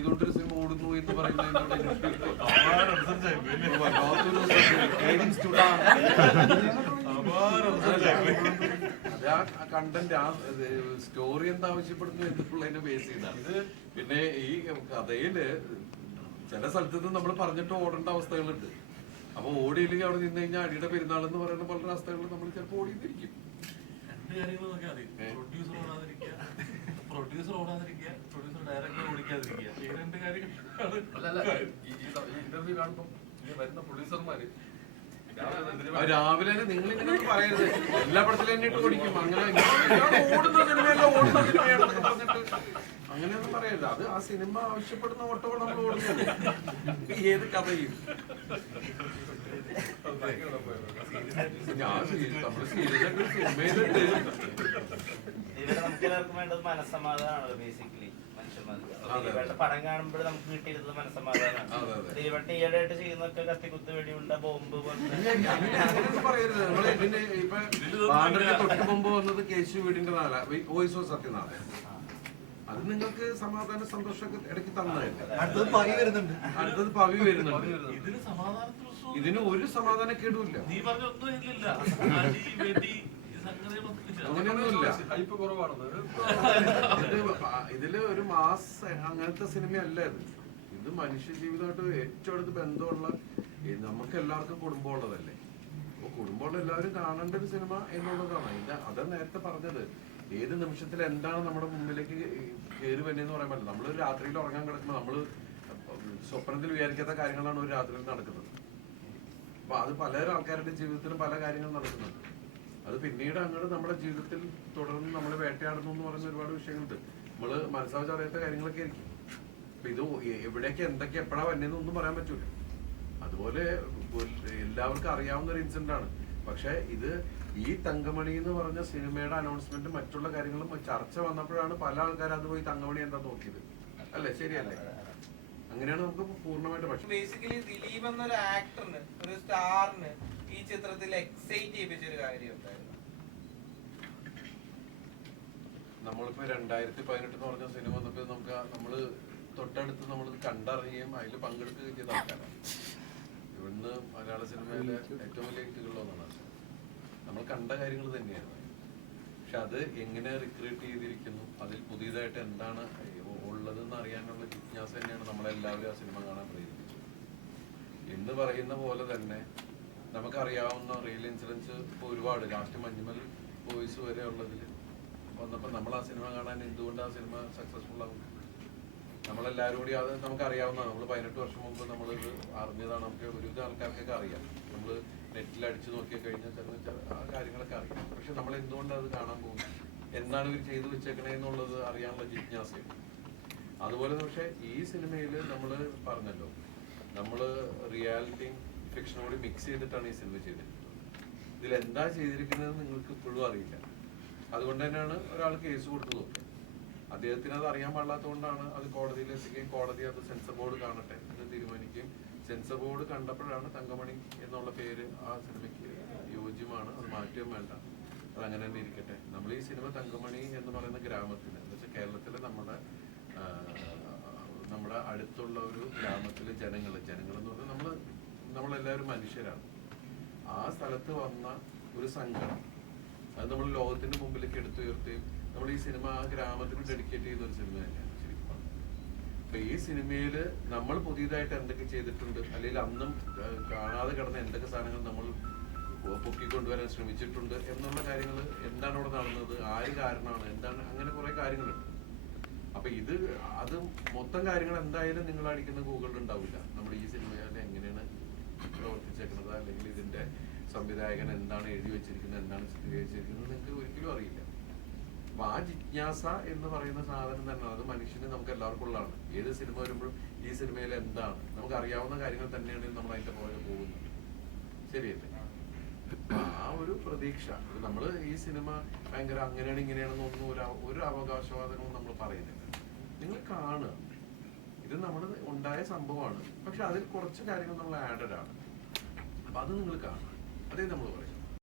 ഇതുകൊണ്ടൊരു cinema ഓടുന്നു എന്ന് പറയുന്നത് അത് ആ കണ്ടന്റ് ആ സ്റ്റോറി എന്താ ആവശ്യപ്പെടുന്നു എന്നുള്ളതിനെ ബേസ് ചെയ്താണ്. പിന്നെ ഈ കഥയില് ചില സ്ഥലത്ത് നമ്മൾ പറഞ്ഞിട്ട് ഓടേണ്ട അവസ്ഥകളുണ്ട്. അപ്പൊ ഓടിയില്ലെങ്കിൽ അവിടെ നിന്ന് കഴിഞ്ഞാൽ അടിയുടെ പെരുന്നാൾ എന്ന് പറയുന്ന പല അവസ്ഥകൾ നമ്മൾ ചിലപ്പോൾ ഓടിയിരിക്കും. പ്രൊഡ്യൂസർ ഓടാതിരിക്കുക, പ്രൊഡ്യൂസർ ഡയറക്ടർ ഓടിക്കാതിരിക്കുക, ഈ രണ്ട് കാര്യങ്ങളാണ്. ഇന്റർവ്യൂ കാണുമ്പോൾ വരുന്ന പ്രൊഡ്യൂസർമാര് രാവിലെ നിങ്ങൾ ഇങ്ങനെ പറയരുത്, എല്ലാ പടത്തിലും എന്നിട്ട് ഓടിക്കും, അങ്ങനെ ഓടുന്ന സിനിമയല്ല ഓടുന്ന സിനിമയാണെന്ന് പറഞ്ഞിട്ട് അങ്ങനെയൊന്നും പറയരുത്. അത് ആ സിനിമ ആവശ്യപ്പെടുന്ന ഓട്ടങ്ങൾ നമ്മൾ ഓടുന്നത്. ഏത് കഥയും ഞാൻ നമ്മള് സീരിയസ് സിനിമയിലുണ്ട്. നമുക്കെല്ലാവർക്കും വേണ്ടത് മനസ്സമാധാനമാണ്. ബേസിക്കലി മനുഷ്യന്മാർക്ക് പടം കാണുമ്പോൾ നമുക്ക് കിട്ടിയിരുന്നത് മനസ്സമാധാനമാണ്. ദിലീപേട്ടൻ ഈയിടെയായിട്ട് ചെയ്യുന്നൊക്കെ കത്തിക്കുത്ത് വെടിയുണ്ട ബോംബ് പറയരുത്. നമ്മള് ഇതിന്റെ ഇപ്പൊ തൊട്ട് മുമ്പ് വന്നത് കേശു വീടിന്റെ വോയിസ് ഓഫ് സത്യനാഥൻ. അത് നിങ്ങൾക്ക് സമാധാന സന്തോഷമൊക്കെ ഇടയ്ക്ക് തന്നതല്ലേ. അടുത്തത് പവി വരുന്നുണ്ട്. ഇതിന് ഒരു സമാധാനക്കേടുമില്ല. അങ്ങനെയൊന്നുമില്ല. ഇതില് ഒരു മാസ് അങ്ങനത്തെ സിനിമയല്ല ഇത്. ഇത് മനുഷ്യ ജീവിതമായിട്ട് ഏറ്റവും അടുത്ത് ബന്ധമുള്ള, നമുക്ക് എല്ലാവർക്കും കുടുംബമുള്ളതല്ലേ. അപ്പൊ കുടുംബമുള്ള എല്ലാവരും കാണേണ്ട ഒരു സിനിമ എന്നുള്ളതാണ്. അതാ നേരത്തെ പറഞ്ഞത്. ഏത് നിമിഷത്തിൽ എന്താണ് നമ്മുടെ മുമ്പിലേക്ക് കയറി വരുന്നതെന്ന് പറയാൻ പറ്റില്ല. നമ്മള് രാത്രിയിൽ ഉറങ്ങാൻ കിടക്കുമ്പോൾ നമ്മള് സ്വപ്നത്തിൽ വിചാരിക്കാത്ത കാര്യങ്ങളാണ് ഒരു രാത്രിയിൽ നടക്കുന്നത്. അപ്പൊ അത് പല ആൾക്കാരുടെ ജീവിതത്തിലും പല കാര്യങ്ങളും നടക്കുന്നുണ്ട്. അത് പിന്നീട് അങ്ങോട്ട് നമ്മുടെ ജീവിതത്തിൽ തുടർന്ന് നമ്മൾ വേട്ടയാടുന്നു എന്ന് പറയുന്ന ഒരുപാട് വിഷയങ്ങളുണ്ട്. നമ്മള് മനസ്സാവിച്ച് അറിയാത്ത കാര്യങ്ങളൊക്കെ ആയിരിക്കും. അപ്പൊ ഇത് എവിടേക്ക് എന്തൊക്കെ എപ്പോഴാ വന്നതെന്നൊന്നും പറയാൻ പറ്റൂല. അതുപോലെ എല്ലാവർക്കും അറിയാവുന്ന ഒരു ഇൻസിഡന്റ് ആണ്. പക്ഷെ ഇത് ഈ തങ്കമണി എന്ന് പറഞ്ഞ സിനിമയുടെ അനൗൺസ്മെന്റ് മറ്റുള്ള കാര്യങ്ങളും ചർച്ച വന്നപ്പോഴാണ് പല ആൾക്കാരും അത് പോയി തങ്കമണി എന്താ നോക്കിയത്. അല്ലേ? ശരിയല്ലേ? അങ്ങനെയാണ് നമുക്ക് പൂർണ്ണമായിട്ട്. പക്ഷെ ബേസിക്കലി ദിലീപ് എന്നൊരു ആക്ടറിന്, ഒരു സ്റ്റാറിന് ഈ ചിത്രത്തിൽ എക്സൈറ്റ് ചെയ്യിപ്പിച്ചൊരു കാര്യം ഉണ്ടായിരുന്നു. നമ്മളിപ്പോ 2018 എന്ന് പറഞ്ഞ സിനിമ വന്നപ്പോ നമ്മള് തൊട്ടടുത്ത് നമ്മൾ കണ്ടറിയുകയും അതിൽ പങ്കെടുക്കുകയും ചെയ്ത ആൾക്കാരാണ്. ഇവിടുന്ന് മലയാള സിനിമയിലെ ഏറ്റവും വലിയ ഹിറ്റുകളിലൊന്നാണ്. നമ്മൾ കണ്ട കാര്യങ്ങൾ തന്നെയാണ്. പക്ഷെ അത് എങ്ങനെ റിക്രിയേറ്റ് ചെയ്തിരിക്കുന്നു, അതിൽ പുതിയതായിട്ട് എന്താണ് ഉള്ളതെന്ന് അറിയാനുള്ള ജിജ്ഞാസ തന്നെയാണ് നമ്മളെല്ലാവരും ആ സിനിമ കാണാൻ പ്രേരിപ്പിച്ചത്. എന്ന് പറയുന്ന പോലെ തന്നെ നമുക്കറിയാവുന്ന റിയൽ ഇൻസിഡൻസ് ഇപ്പോൾ ഒരുപാട്, ലാസ്റ്റ് മഞ്ഞുമൽ ബോയ്സ് വരെ ഉള്ളതിൽ വന്നപ്പോൾ നമ്മൾ ആ സിനിമ കാണാൻ എന്തുകൊണ്ട് ആ സിനിമ സക്സസ്ഫുൾ ആകും? നമ്മളെല്ലാവരും കൂടി അത് നമുക്കറിയാവുന്നതാണ്. നമ്മൾ 18 വർഷം മുമ്പ് നമ്മളിത് അറിഞ്ഞതാണ്. നമുക്ക് ഒരുവിധ ആൾക്കാർക്കൊക്കെ അറിയാം. നമ്മൾ നെറ്റിൽ അടിച്ചു നോക്കിയ കഴിഞ്ഞാൽ ആ കാര്യങ്ങളൊക്കെ അറിയാം. പക്ഷെ നമ്മൾ എന്തുകൊണ്ട് അത് കാണാൻ പോകും? എന്താണ് ഇവർ ചെയ്തു വെച്ചേക്കണേ എന്നുള്ളത് അറിയാനുള്ള ജിജ്ഞാസയാണ്. അതുപോലെ പക്ഷെ ഈ സിനിമയിൽ നമ്മൾ പറഞ്ഞല്ലോ, നമ്മൾ റിയാലിറ്റി ഫിക്ഷനോട് മിക്സ് ചെയ്തിട്ടാണ് ഈ സിനിമ ചെയ്തിരിക്കുന്നത്. ഇതിൽ എന്താ ചെയ്തിരിക്കുന്നത് നിങ്ങൾക്ക് ഇപ്പോഴും അറിയില്ല. അതുകൊണ്ട് തന്നെയാണ് ഒരാൾ കേസ് കൊടുത്തു നോക്കുക. അദ്ദേഹത്തിന് അത് അറിയാൻ പാടില്ലാത്തതുകൊണ്ടാണ് അത് കോടതിയിൽ എത്തിക്കുകയും കോടതി അത് സെൻസർ ബോർഡ് കാണട്ടെ എന്ന് തീരുമാനിക്കുകയും സെൻസർ ബോർഡ് കണ്ടപ്പോഴാണ് തങ്കമണി എന്നുള്ള പേര് ആ സിനിമയ്ക്ക് യോജ്യമാണ്, അത് മാറ്റുകയും വേണ്ട, അത് അങ്ങനെ തന്നെ ഇരിക്കട്ടെ. നമ്മൾ ഈ സിനിമ തങ്കമണി എന്ന് പറയുന്ന ഗ്രാമത്തിന്, എന്ന് വെച്ചാൽ കേരളത്തിലെ നമ്മുടെ അടുത്തുള്ള ഒരു ഗ്രാമത്തിലെ ജനങ്ങൾ എന്ന് പറഞ്ഞാൽ നമ്മളെല്ലാവരും മനുഷ്യരാണ്. ആ സ്ഥലത്ത് വന്ന ഒരു സങ്കടം അത് നമ്മൾ ലോകത്തിന്റെ മുമ്പിലേക്ക് എടുത്തുയർത്തുകയും നമ്മൾ ഈ സിനിമ ആ ഗ്രാമത്തിന് ഡെഡിക്കേറ്റ് ചെയ്യുന്ന ഒരു സിനിമ തന്നെയാണ് ശരിക്കും പറഞ്ഞത്. അപ്പൊ ഈ സിനിമയില് നമ്മൾ പുതിയതായിട്ട് എന്തൊക്കെ ചെയ്തിട്ടുണ്ട്, അല്ലെങ്കിൽ അന്നും കാണാതെ കിടന്ന എന്തൊക്കെ സാധനങ്ങൾ നമ്മൾ പൊക്കിക്കൊണ്ടുവരാൻ ശ്രമിച്ചിട്ടുണ്ട് എന്നുള്ള കാര്യങ്ങൾ, എന്താണ് അവിടെ നടന്നത്, ആര് കാരണമാണ്, എന്താണ്, അങ്ങനെ കുറെ കാര്യങ്ങളുണ്ട്. അപ്പൊ അത് മൊത്തം കാര്യങ്ങൾ എന്തായാലും നിങ്ങൾ അടിക്കുന്ന ഗൂഗിളിൽ ഉണ്ടാവില്ല. നമ്മൾ ഈ സിനിമയിൽ എങ്ങനെയാണ് പ്രവർത്തിച്ചേക്കുന്നത്, അല്ലെങ്കിൽ ഇതിന്റെ സംവിധായകൻ എന്താണ് എഴുതി വെച്ചിരിക്കുന്നത്, എന്താണ് ചിത്രീകരിച്ചിരിക്കുന്നത് നിങ്ങൾക്ക് ഒരിക്കലും അറിയില്ല. അപ്പൊ ആ ജിജ്ഞാസ എന്ന് പറയുന്ന സാധനം തന്നെ അത് മനുഷ്യന് നമുക്ക് എല്ലാവർക്കും ഉള്ളതാണ്. ഏത് സിനിമ വരുമ്പോഴും ഈ സിനിമയിൽ എന്താണ് നമുക്ക് അറിയാവുന്ന കാര്യങ്ങൾ തന്നെയാണ് നമ്മൾ അതിന്റെ പുറകെ പോകുന്നത്. ശരിയല്ലേ? ആ ഒരു പ്രതീക്ഷ, നമ്മള് ഈ സിനിമ ഭയങ്കര അങ്ങനെയാണ് ഇങ്ങനെയാണെന്നൊന്നും ഒരു അവകാശവാദവും നമ്മൾ പറയുന്നില്ല. നിങ്ങൾ കാണുക, ഇത് നമ്മൾ ഉണ്ടായ സംഭവമാണ്. പക്ഷെ അതിൽ കുറച്ച് കാര്യങ്ങൾ നമ്മൾ ആഡഡ് ആണ്. അപ്പൊ അത് നിങ്ങൾ കാണുക, അതേ നമ്മൾ പറയും.